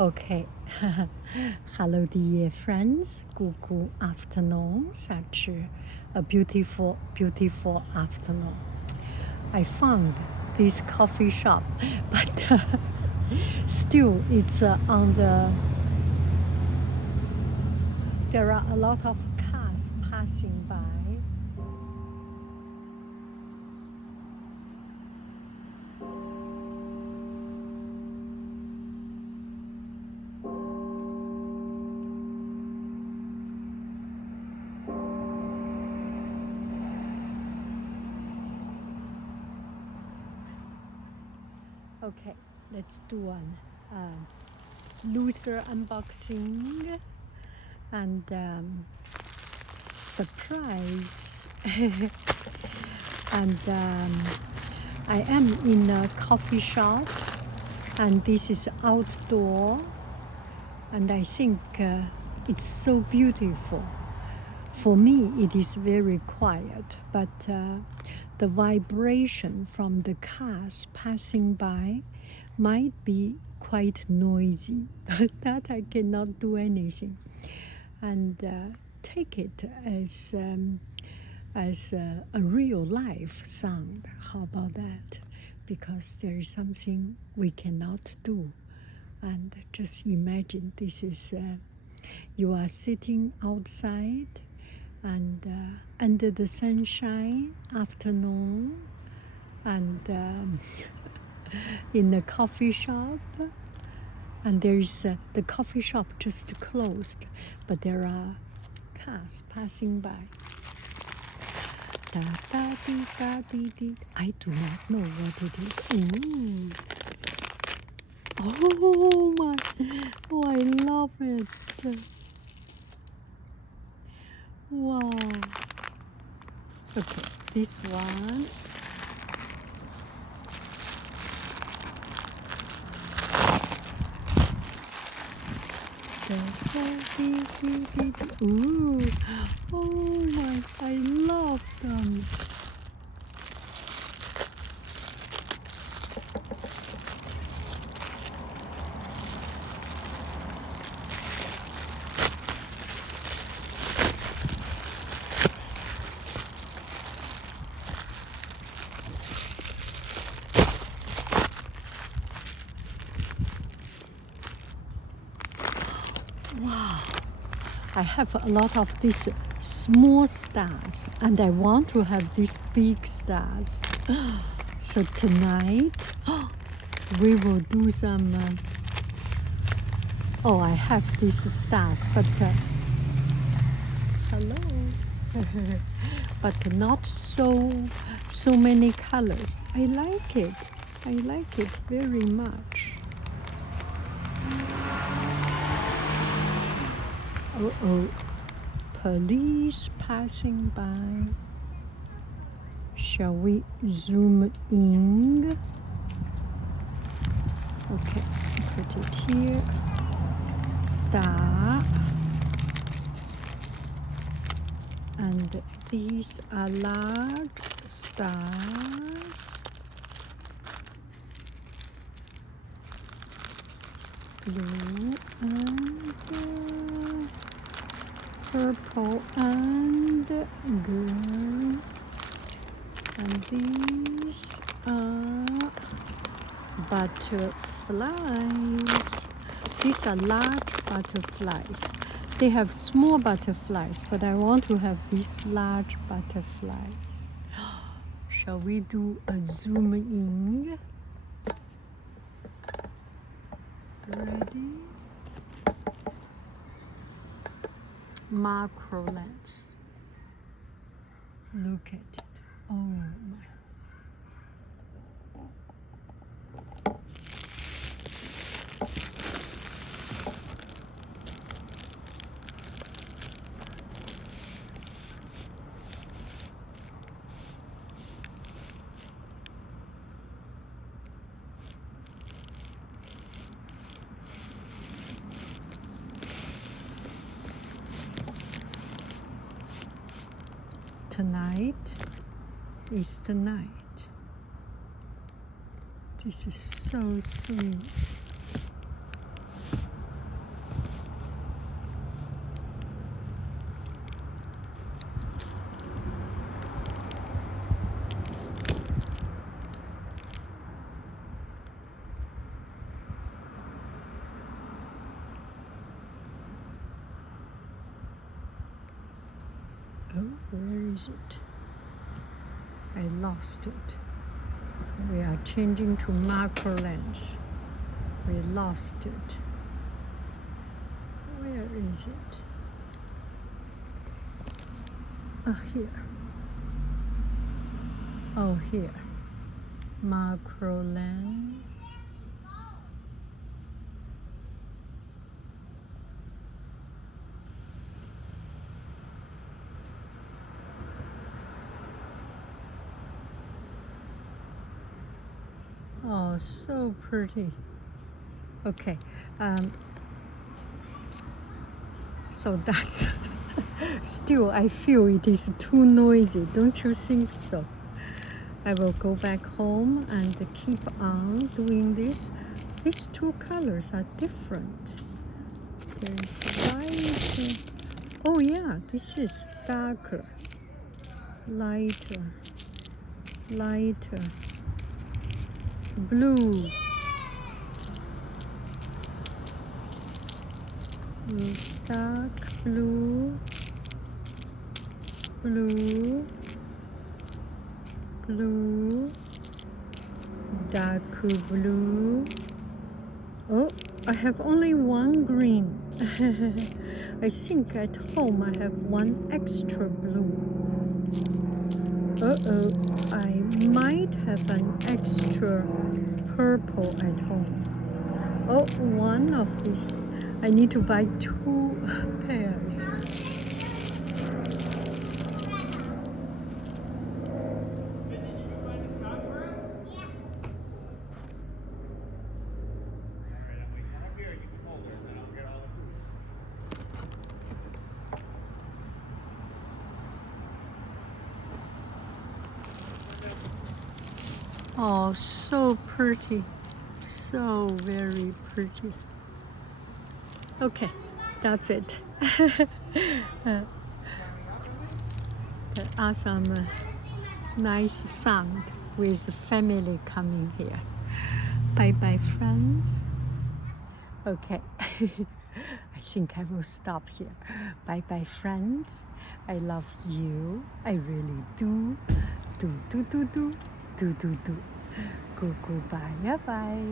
Okay. Hello, dear friends. Good afternoon. Such a beautiful, beautiful afternoon. I found this coffee shop, but still, it's on the. There are a lot of cars passing by. Okay, let's do one loser unboxing and surprise. And I am in a coffee shop, and this is outdoor, and I think it's so beautiful. For me, it is very quiet, but the vibration from the cars passing by might be quite noisy. That I cannot do anything, and take it as a real life sound. How about that? Because there is something we cannot do, and just imagine this is you are sitting outside and under the sunshine afternoon, and in a coffee shop, and there is the coffee shop just closed, but there are cars passing by. Da da dee da dee dee. I do not know what it is. Ooh. Oh my! Oh, I love it. Wow. Okay, this one. Ooh. Oh my, I love them. Wow. I have a lot of these small stars, and I want to have these big stars. So tonight, we will do some. Oh, I have these stars, but hello, but not so many colors. I like it. I like it very much. Oh, police passing by. Shall we zoom in? Okay, put it here. Star. And these are large stars. Blue and purple and green. And these are butterflies. These are large butterflies. They have small butterflies, but I want to have these large butterflies. Shall we do a zoom in? Ready? Macro lens. Look at it. Oh my. Tonight is the night. This is so sweet. is it? I lost it. We are changing to macro lens. We lost it. Where is it? Here. Oh, here. Macro lens. Oh, so pretty. Okay. So that's still, I feel it is too noisy. Don't you think so? I will go back home and keep on doing this. These two colors are different. There's light. Oh yeah, this is darker, lighter, lighter, blue, dark blue, blue, blue, dark blue. Oh, I have only one green. I think at home I have one extra blue. I might have an extra purple at home. Oh, one of these. I need to buy 2 pairs. Oh, so pretty. So very pretty. Okay, that's it. The awesome, nice sound with family coming here. Bye-bye, friends. Okay, I think I will stop here. Bye-bye, friends. I love you. I really do. Do, do, do, do. Do, do, do. Go, go, bye, bye.